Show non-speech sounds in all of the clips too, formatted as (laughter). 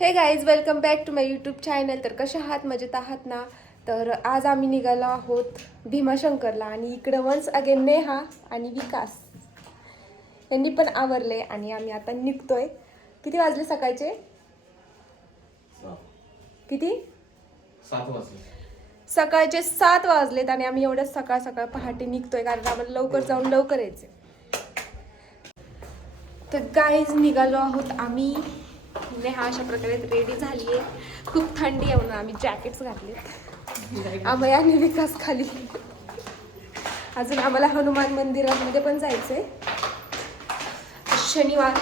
हे guys welcome back to my YouTube channel तर कशा आहात? मजेत आहात ना? तर आज आम्ही निघालो आहोत भीमाशंकरला आणि इकडं वन्स अगेन नेहा आणि विकास. यांनी पण आवरले आणि आम्ही आता निघतोय. किती वाजले सकाळचे? किती? सात वाजले. सकाळचे सात वाजलेत आणि आम्ही एवढ्याच सकाळ सकाळ पहाटे निघतोय कारण आम्हाला लवकर जाऊन लवकर यायचे तर गाईज निघालो आहोत आम्ही. नेहा अशा प्रकारे रेडी झाली आहे खूप थंडी आहे म्हणून आम्ही जॅकेट्स घातलेत. आम्ही आणि विकास खाली. अजून आम्हाला हनुमान मंदिरामध्ये पण जायचंय. शनिवार.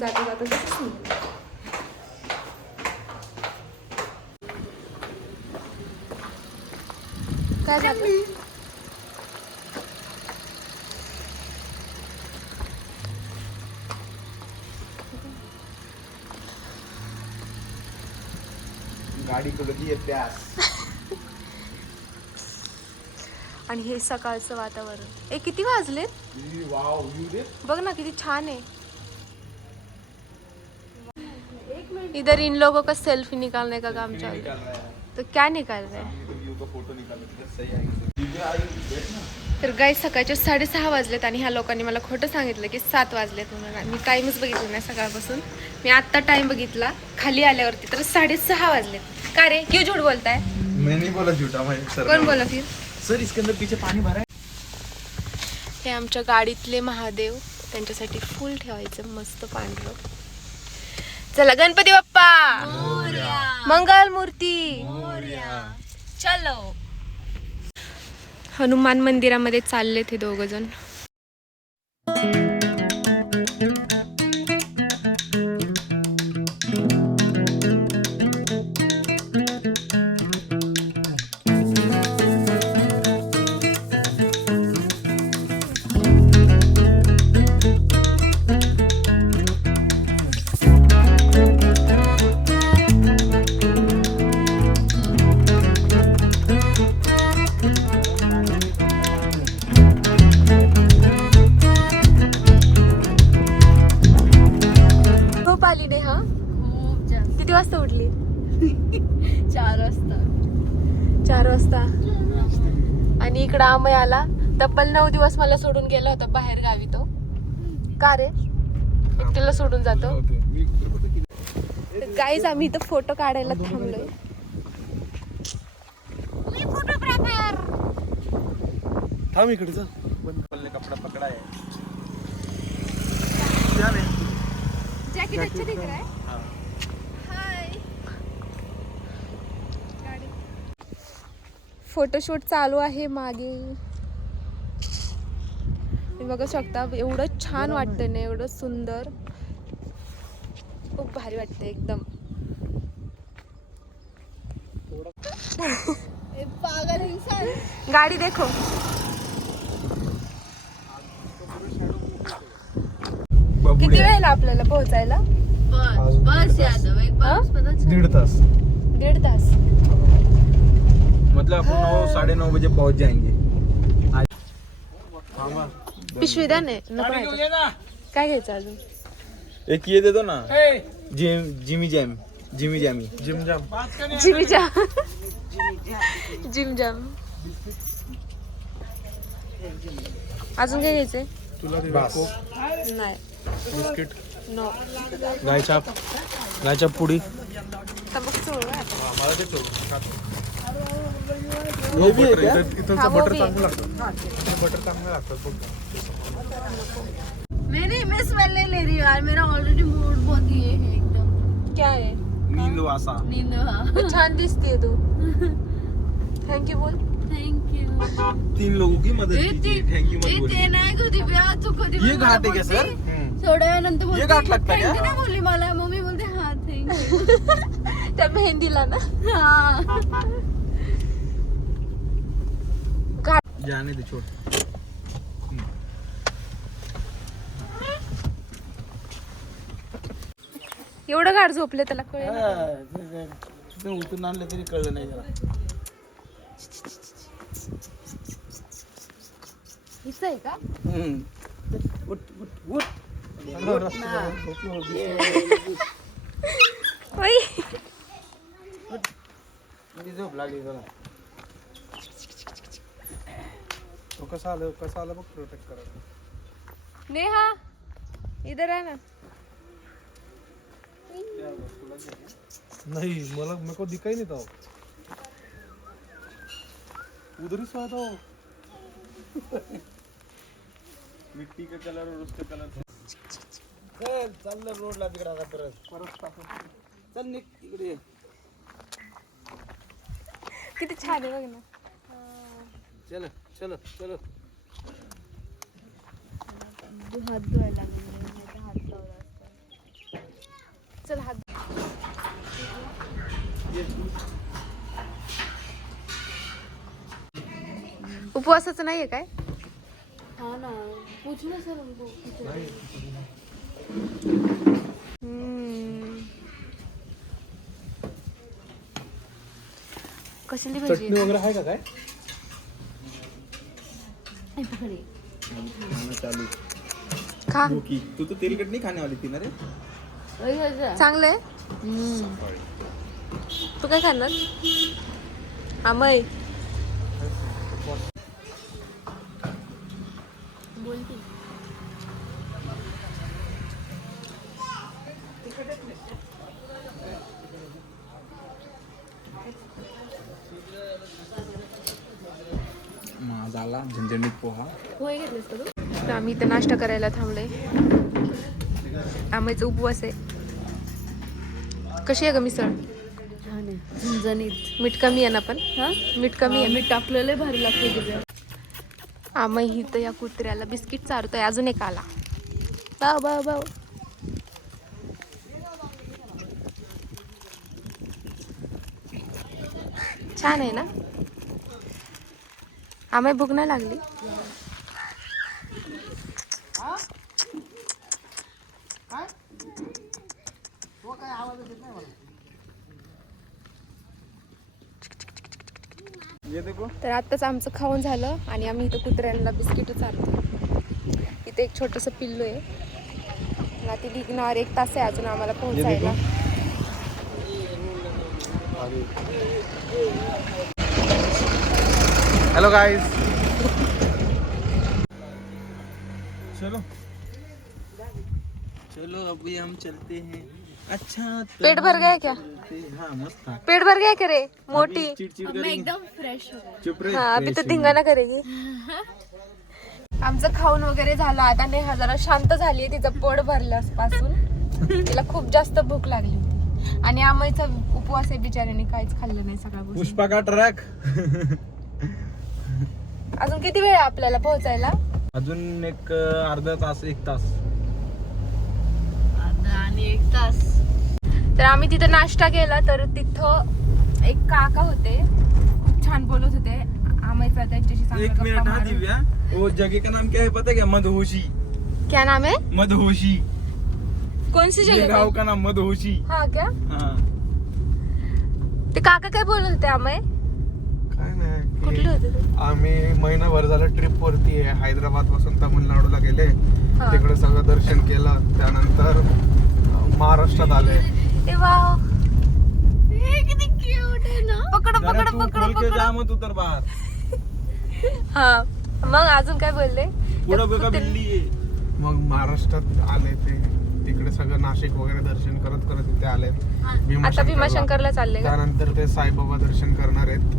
जाता जाता. तसंच काय झालं? आज (laughs) आणि हे सकाळचं वातावरण. ए किती वाव दे. बघ ना किती छान आहे. इधर इन लोगों का सेल्फी निकालने का काम चल रहा है। तो क्या निकाल रहे हैं? व्यू का फोटो निकालना कितना सही आएगा। दीदी आई बैठ ना। तर गाई सकाळचे साडेसहा वाजलेत आणि ह्या लोकांनी मला खोटं सांगितलं की सात वाजलेत म्हणून. मी टाईमच बघितला नाही सकाळपासून. मी आत्ता टाइम बघितला. खाली आल्यावरती तर साडेसहा वाजलेत. का रे? क्यों झूठ बोलताय? मैं नहीं बोला झूठा मैं सर कोण बोला फिर? सर इसके अंदर पीछे पानी भरा है। हे आमच्या गाडीतले महादेव त्यांच्यासाठी फुल ठेवायचं मस्त पांढरं. चला गणपती बाप्पा! मंगल मूर्ती. चलो. हनुमान मंदिरामध्ये चाललेत हे दोघ जण किती वाजता उठली? (laughs) चार वाजता. चार वाजता? आणि इकडं आमय आला. तब्बल नऊ दिवस मला सोडून गेला होता बाहेर गावी तो. का रे? एकटीला सोडून जातो. गाईज आम्ही इथं फोटो काढायला थांबलोय. थांब इकडे जा बंद पल्ले कपड़ा पकड़ा है. क्या नहीं जॅकेट अच्छा दिख रहा है हाँ फोटोशूट चालू आहे मागे. हे बघू शकता एवढं छान वाटतं ना एवढं सुंदर. खूप भारी वाटतं एकदम. गाडी देखो. किती वेळ आपल्याला पोहोचायला? बस बस यादव एक बस डेढ़ तास. दीड तास. मतलब अपन नौ साढ़े नौ बजे पहुँच जाएँगे। पिशवी द्या ने नको काय घ्यायचं अजून? एक ये दे दो ना जिम जिमी जैम. जिमी जैमी. जिम जैम. जिमी जाम. जिम जाम. अजून काय घ्यायचंय? बस. नाही. बिस्किट. नो गायछाप गायछाप पुडी. तंबाखू सोडू का? आता? वो भी है क्या? हा, वो भी आहे. मैं नहीं मैं स्मेल नहीं ले रही यार. मेरा ऑलरेडी मूड बहुत ये है एकदम. क्या आहे नींद वासा. नींद हाँ. (laughs) छान दिसतीये तू. थँक्यू बोल. थैंक यू तीन लोगों की मदद कीजिए. थैंक यू मत ते बोलिए. नाही कधी ब्या तू कधी ये घाट है क्या सर? थोड्या वेळानंतर बोलते ये घाट लगता क्या? thank you (laughs) ना बोलली मला मम्मी बोलते हा थँक त्या मेहंदीला ना हा. (laughs) जाने दे छोड़ एवढं गाड झोपले त्याला कळलं उतरून आणलं तरी कळलं नाही त्याला झोप लागली कसा आलं कसा आलं बघ प्रोटेक्ट करायला. नेहा इधर आहे ना. नहीं मला मेरे को दिखा ही नहीं था। उधर ही था वो। मिट्टी का कलर और उसका कलर चल चाललं रोडला तिकडे आता परत. परत चल निघ इकडे ये. किती छान आहे बघ ना. चल. चल चल. हात धुवायला लागले हात लावला असता. चल हात उपवासाचं नाहीये काय? हा ना पूछ ना सर. कसली भजी? चटणी वगैरे आहे का काय? चालू. खा. भुकी तू तर तेलकट नाही खाण्यावाली ती ना रे? चांगलं आहे? तू काय खाणार? आमय. बोलते माझा आला झणझणीत पोहा होय घेतलंस का तू तर नाश्ता करायला थांबलोय आंब्याचा उपवास आहे. कशी आहे ग मिसळ? झणझणीत. मीठ कमी आहे ना पण? हा? मीठ कमी आहे. मी टाकलेलं भारी लागते आम्ही इथं या कुत्र्याला बिस्किट चारतोय. अजून एक आला. बाव बाव बाव. छान आहे ना? आम्ही नाही लागली. तर आत्ताच आमचं खाऊन झालं आणि आम्ही इथं कुत्र्यांना बिस्किट चारतो इथे एक छोटंसं पिल्लू आहे. मला ती निघणार एक तास आहे अजून आम्हाला पोहोचायला. हॅलो गाईज चलो. चलो अभी हम चलते हैं. अच्छा पेट भर गया क्या? चलते- पेट भर गया क्या रे मोटी एकदम फ्रेश हो हा अभी तर वैसे धिंगाणा करेगी. आमचं खाऊन वगैरे झालं आता नेहा जरा शांत झाली तिचं पोट भरलं पासून तिला खूप जास्त भूक लागली होती. आणि आमईचा उपवास आहे बिचाऱ्याने काहीच खाल्लं नाही सगळ्या गोष्टी. पुष्पा का ट्रॅक अजून किती वेळ आहे आपल्याला पोहोचायला? अजून एक अर्धा तास एक तास. आता आणि एक तास. तर आम्ही तिथं नाश्ता केला तर तिथं एक काका होते. खूप छान बोलत होते. त्यांच्याशी चांगला एक मिनट हाँ. दिव्या. वो जगह का नाम क्या है पता है क्या? मधुहोशी. क्या नाम है? मधुहोशी. कौन सी जगह गांव? का नाम मधुहोशी. हा क्या? हाँ। ते काका काय बोलत होते आमय काय नाही कुठले होते ते? आम्ही महिनाभर झालं ट्रिप वरती आहे. हैदराबादपासून तामिळनाडूला गेले. हा. तिकडे सगळं दर्शन केलं. त्यानंतर अं, महाराष्ट्रात आले. ते वाव किती क्यूट आहे ना. पकड जरा पकड तू पकड खोल के पकड. जा मत उतर बाहर. हा मग अजून काय बोलले? पुढं बघा बिल्ली आहे. मग महाराष्ट्रात आले ते. तिकडे सगळं नाशिक वगैरे दर्शन करत करत इथे आले. आता भीमाशंकरला चालले का? त्यानंतर ते साईबाबा दर्शन करणार आहेत.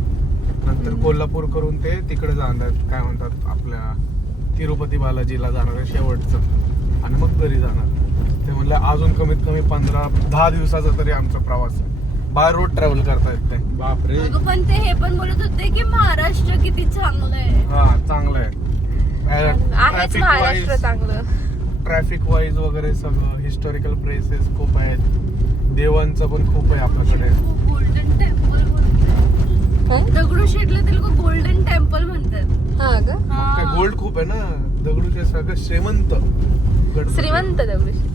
नंतर कोल्हापूर करून ते तिकडे जाणार आहेत. काय म्हणतात आपल्या तिरुपती बालाजीला जाणार आहे शेवटचं. आणि मग घरी जाणार. ते म्हणलं अजून कमीत कमी पंधरा दहा दिवसाचा तरी आमचा प्रवास बाय रोड ट्रॅव्हल करतायत ते. बापरे. अगं पण ते हे पण बोलत होते की महाराष्ट्र किती चांगलं आहे. हा चांगलं आहे. आहेच महाराष्ट्र चांगलं. ट्रॅफिक वाईज वगैरे सगळं हिस्टॉरिकल प्लेसेस खूप आहेत. देवांचं पण खूप आहे आपल्याकडे. गोल्डन टेम्पल हं? दगडूशेठला ते लोक गोल्डन टेम्पल म्हणतात. हा का? हा. गोल्ड खूप आहे ना? दगडूचे सगळं श्रीमंत. गणपती. श्रीमंत दगडूशेठ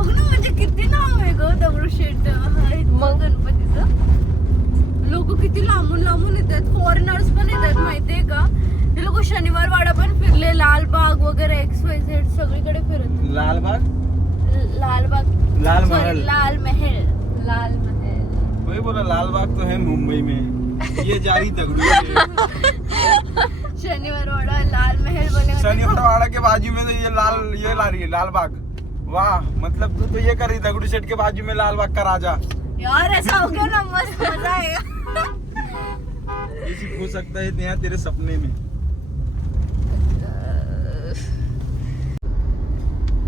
बघ ना म्हणजे किती नाव आहे ग दगडूशेठ आहे मग गणपतीचं. लोक किती लांबून लांबून येतात. फॉरेनर्स पण येतात माहितीये का? ते लोक शनिवार वाडा पण फिरले लालबाग वगैरे एक्स वाय झेड सगळीकडे फिरत लालबाग? लालबाग. लाल महल. लाल महल. लाल महल. वही बोला लाल बाग तो है मुंबई में। ये जारी तगड़ू है। (laughs) शनिवार वाडा लाल महल बने शनिवार वाड़ा के बाजू में तो ये लाल ये ला रही है लाल बाग वाह मतलब तू तो ये कर रही दगड़ू के बाजू में लाल बाग का राजा। यार ऐसा हो गया ना मस्त मजा आएगा। हो सकता है यहाँ तेरे सपने में।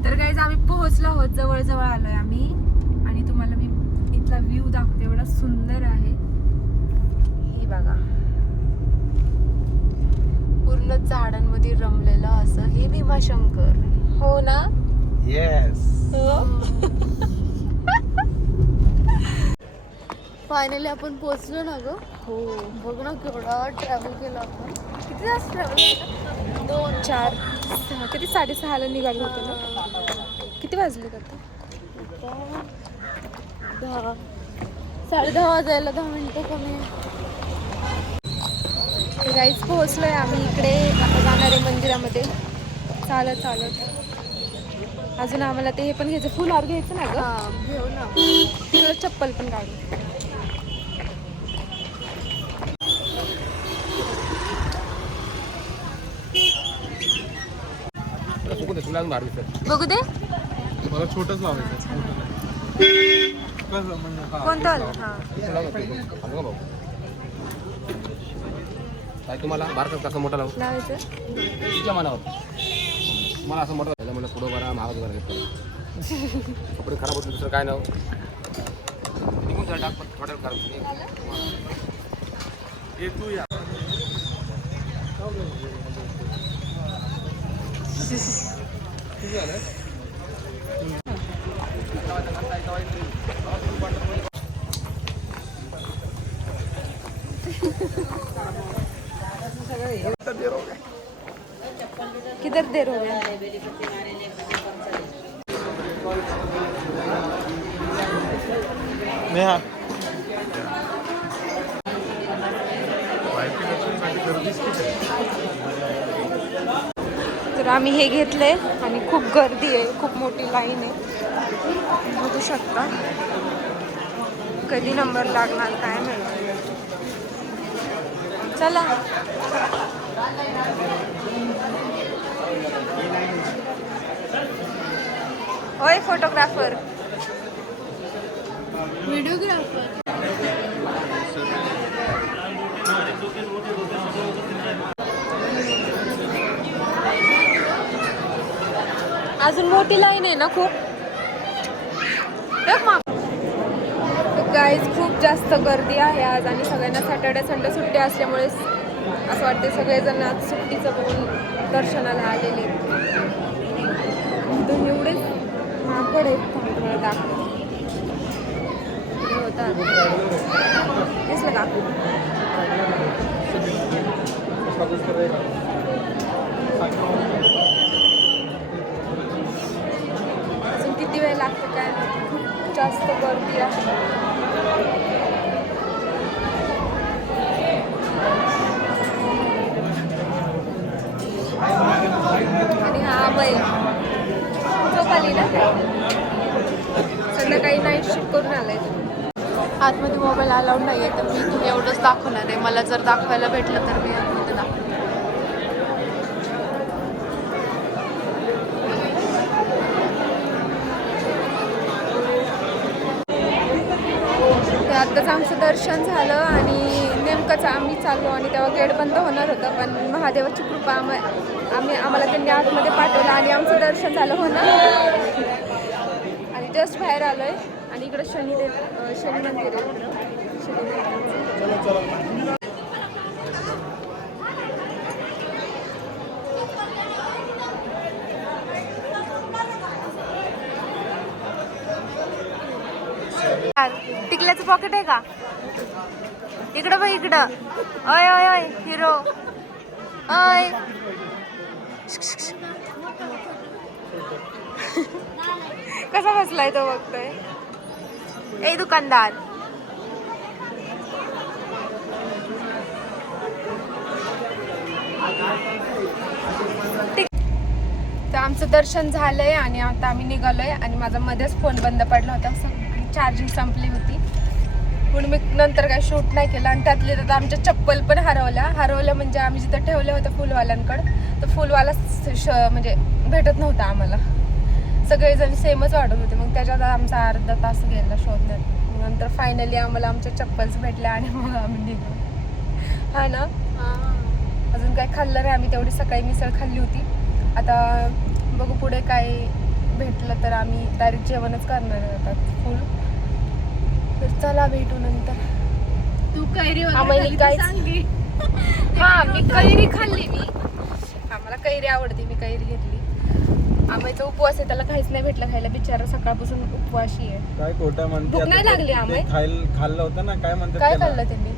तर गाईज आम्ही पोहोचलो आहोत जवळ जवळ आलोय आम्ही. आणि तुम्हाला मी इथला व्ह्यू दाखवते एवढा सुंदर आहे. हे बघा. पूर्ण झाडांमध्ये रमलेलं असं हे भीमाशंकर. हो ना? फायनली (laughs) आपण पोहोचलो ना ग. हो. बघ ना केवढा ट्रॅव्हल केला आपण. किती तास ट्रॅव्हल केला? दोन चार सहा किती साडेसहाला निघालो होतो ना? किती वाजले आता? दहा. साडे दहा वाजायला दहा मिनिटं कमी आहे. गाईज पोहोचलोय आम्ही इकडे. आता जाणार मंदिरामध्ये. चालत चालत. अजून आम्हाला ते हे पण घ्यायचं फुलावर घ्यायचं ना ग? हा घेऊ ना. तिकडे चप्पल पण काढू बघू दे. मला छोटच लावायचं म्हणजे हा, कोणतं काय तुम्हाला? भारतात कसं मोठा लावू? लावायचं. तुमच्या मनावर मला असं मोठं झालं म्हणलं पुढं बरा महाग घेतलं (laughs) कपडे खराब होते दुसरं काय नाव? निघून जा टाक थोड्या खराब ये. तू या (laughs) किधर देर हो गया. नेहा. तर आम्ही हे घेतले आणि खूप गर्दी आहे खूप मोठी लाईन आहे. बघू शकता. कधी नंबर लागणार काय माहिती. चला. होय फोटोग्राफर व्हिडिओग्राफर अजून मोठी लाईन आहे ना खूप? गाईज खूप जास्त गर्दी आहे आज आणि सगळ्यांना सॅटर्डे संडे सुट्टी असल्यामुळे असं वाटते सगळेजण आज सुट्टीचं बघून दर्शनाला आलेले तर एवढेच माकड आहेत तुम्हाला दाखवते. होतात दिसलं अजून किती वेळ लागतो काय खूप जास्त गर्दी आहे आणि हा बैल संध्याकाळी नाईट शिफ्ट करून आलाय आतमध्ये मोबाईल अलाउड नाही आहे तर मी तुम्ही एवढंच दाखवणार आहे. मला जर दाखवायला भेटलं तर मी आतमध्ये दाखवणार. ते आत्ताच आमचं दर्शन झालं आणि नेमकंच आम्ही चाललो आणि तेव्हा गेट बंद होणार होतं पण महादेवाची कृपा आम आम्ही आम्हाला त्यांनी आतमध्ये पाठवलं आणि आमचं दर्शन झालं हो ना? आणि जस्ट बाहेर आलो आहे आणि इकडं शनिदेव शनी मंदिर आहे टिकल्याचं पॉकेट आहे का? इकडं बघ इकडं. अय अय अय हिरो अय कसा बसलाय तो बघतोय? ए दुकानदार. तर आमचं दर्शन झालंय आणि आता आम्ही निघालोय आणि माझा मध्येच फोन बंद पडला होता. चार्जिंग संपली होती. म्हणून मी नंतर काही शूट नाही केलं आणि त्यातले त्यात आमच्या चप्पल पण हरवल्या. हरवल्या म्हणजे आम्ही जिथं ठेवलं होतं फुलवाल्यांकडं तर फुलवाला श- म्हणजे भेटत नव्हता आम्हाला. सगळेजण सेमच वाढत होते. मग त्याच्यात आमचा अर्धा तास गेला शोधण्यात. नंतर फायनली आम्हाला आमच्या चप्पल्स भेटल्या आणि मग आम्ही निघलो. हा ना? अजून काय खाल्लं नाही आम्ही तेवढी सकाळी मिसळ खाल्ली होती. आता बघू पुढे काय भेटलं तर आम्ही डायरेक्ट जेवणच करणार आता फुल तर चला भेटू नंतर. तू कैरी आम्हाला वगैरे खाल्ली तर काहीच- सांग. की. हा मी (laughs) कैरी खाल्ली मी. मला कैरी आवडते मी कैरी घेतली. आम्हाचा उपवास आहे त्याला काहीच नाही भेटलं खायला. बिचारा सकाळपासून उपवाशी आहे. काय खोटं म्हणते भूक आता नाही ते- लागली ते आम्ही? खायला खाल्लं होतं ना काय म्हणतात काय त्याला? खाल्लं त्यांनी?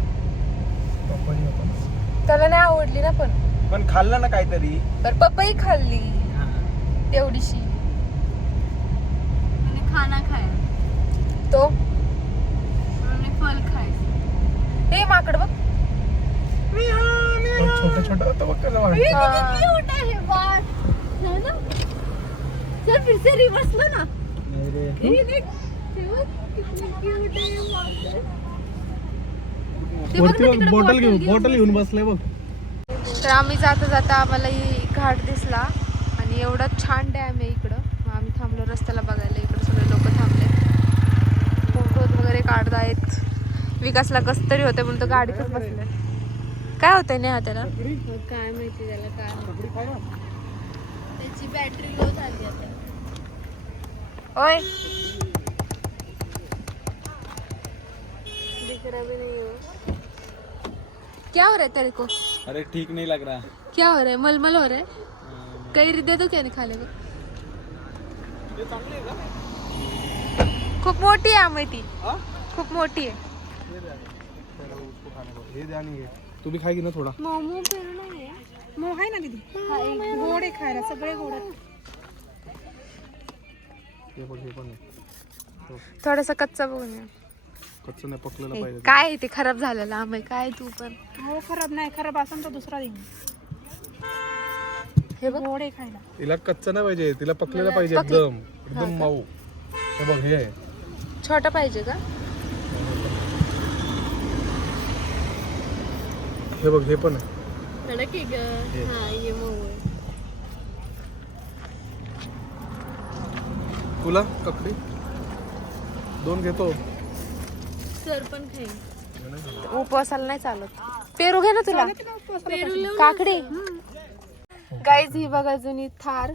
पपई होतं. त्याला नाही आवडली ना पण. पण खाल्लं ना काहीतरी. तर पपई खाल्ली. तेवढीशी. म्हणे खाना खाय. तो? म्हणे फल खाय. हे माकड बघ. छोटं छोटं होतं बघ कसं वाटतं. हा. क्यूट है ना चल फिर से रिवर्स लो ना। हे बॉटल घेऊन बॉटल घेऊन बसलाय बघ. तर आम्ही जाता जाता आम्हाला ही घाट दिसला आणि एवढा छान डॅम आहे इकडं. मग आम्ही थांबलो रस्त्याला बघायला. इकडं सगळे लोक थांबले. फोटोज वगैरे काढतायत विकासला कस तरी होते म्हणून तो गाडीतच बसले. काय होतंय नेहा त्याला? मग काय माहिती त्याला काय त्याची बॅटरी लो झाली आता. ओय. दिख रहा भी नहीं हो। क्या हो रहा है तेरे को? अरे ठीक नहीं लग रहा। क्या हो रहा है? मलमल हो रहा है? कैरी दे दो क्या नहीं खाने को खूप मोठी आहे आम्ही ती खूप मोठी आहे हे। हे. तू खाय की ना थोडा? मोमो फिर नाही मग आहे ना दीदी? गोड आहे खायला सगळे गोड। आहेत हे बघ हे पण आहे. थोडासा कच्चा बघून या. कच्चं नाही पकलेलं पाहिजे काय आहे ते खराब झालेलं आंबे काय तू पण हो खराब नाही खराब असेल तर दुसरा देईन हे बघ गोड आहे खायला तिला कच्चं नाही पाहिजे तिला पकलेलं पाहिजे पकलं. एकदम एकदम मऊ हे बघ हे आहे. छोटा पाहिजे का हे बघ हे पण आहे. कडक आहे ग हा ये मोमो आहे. तुला ककडी. दोन घेतो. सर पण उपवासाला नाही चालत. पेरू घे ना तुला. काकडी. गाईज ही बघा जुनी थार.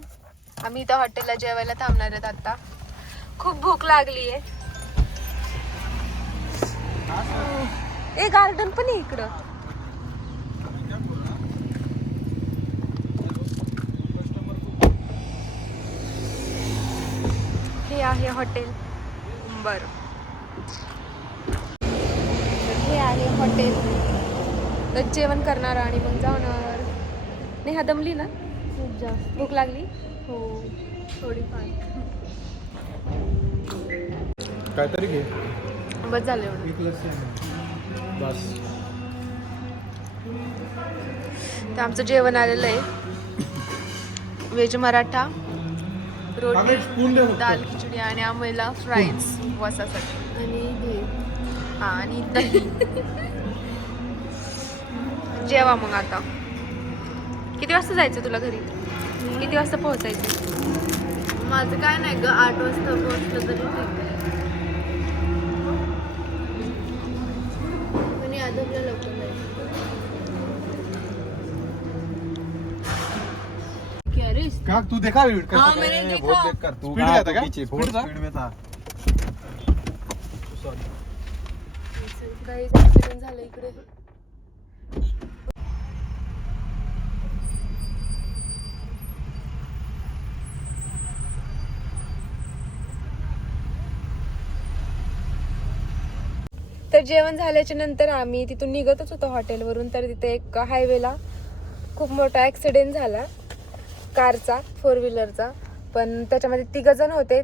आम्ही इथं हॉटेलला जेवायला थांबणार आहेत आता. खूप भूक लागली आहे. ए गार्डन पण आहे इकडं हे आहे हॉटेल. बर. हे आहे हॉटेल. तर जेवण करणार आणि मग जाणार. नेहा दमली ना? खूप जास्त. भूक लागली? हो थोडीफार. काहीतरी घे. बस झालं एवढं. बस. तर आमचं जेवण आलेलं आहे. व्हेज मराठा. रोटी. दाल खिचडी आणि आम्हाला फ्राईज वसासाठी. आणि हे हा आणि दही. जेवा मग आता. किती वाजता जायचं तुला घरी? किती वाजता पोहोचायचं? माझं काय नाही ग आठ वाजता पोहोचलं तरी क्या तू देखा वीडियो हाँ, मैंने देखा। बहुत बेकार तू Speed कहाँ में था था क्या? पीछे? Speed बहुत था? स्पीड में था. गाईज ऍक्सिडेंट झालं इकडे तर जेवण झाल्याच्यानंतर आम्ही तिथून निघतच होतो हॉटेलवरून. तर तिथे एक हायवेला खूप मोठा ॲक्सिडेंट झाला. कारचा फोर व्हीलरचा पण त्याच्यामध्ये तिघ जण होते.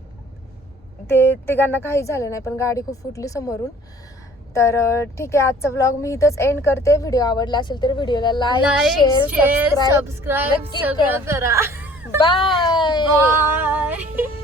ते तिघांना काही झालं नाही पण गाडी खूप फुटली समोरून. तर ठीक आहे आजचा व्लॉग मी इथंच एंड करते. व्हिडिओ आवडला असेल तर व्हिडिओला लाईक शेअर सबस्क्राईब करा. Bye bye